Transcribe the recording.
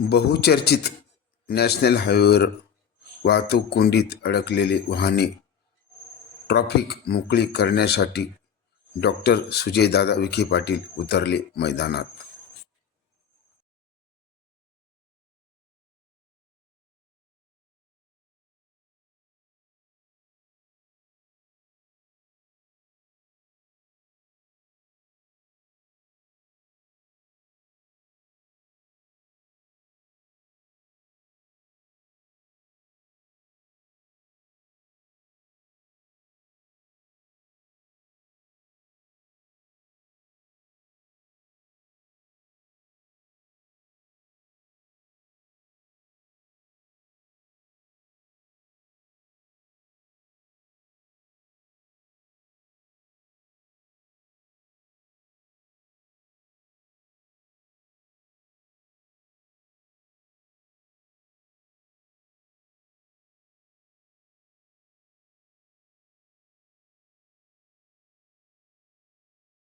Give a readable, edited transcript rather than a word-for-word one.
बहुचर्चित नॅशनल हायवेवर वाहतूक कोंडीत अडकलेली वाहने ट्रॅफिक मोकळी करण्यासाठी डॉक्टर सुजयदादा विखे पाटील उतरले मैदानात।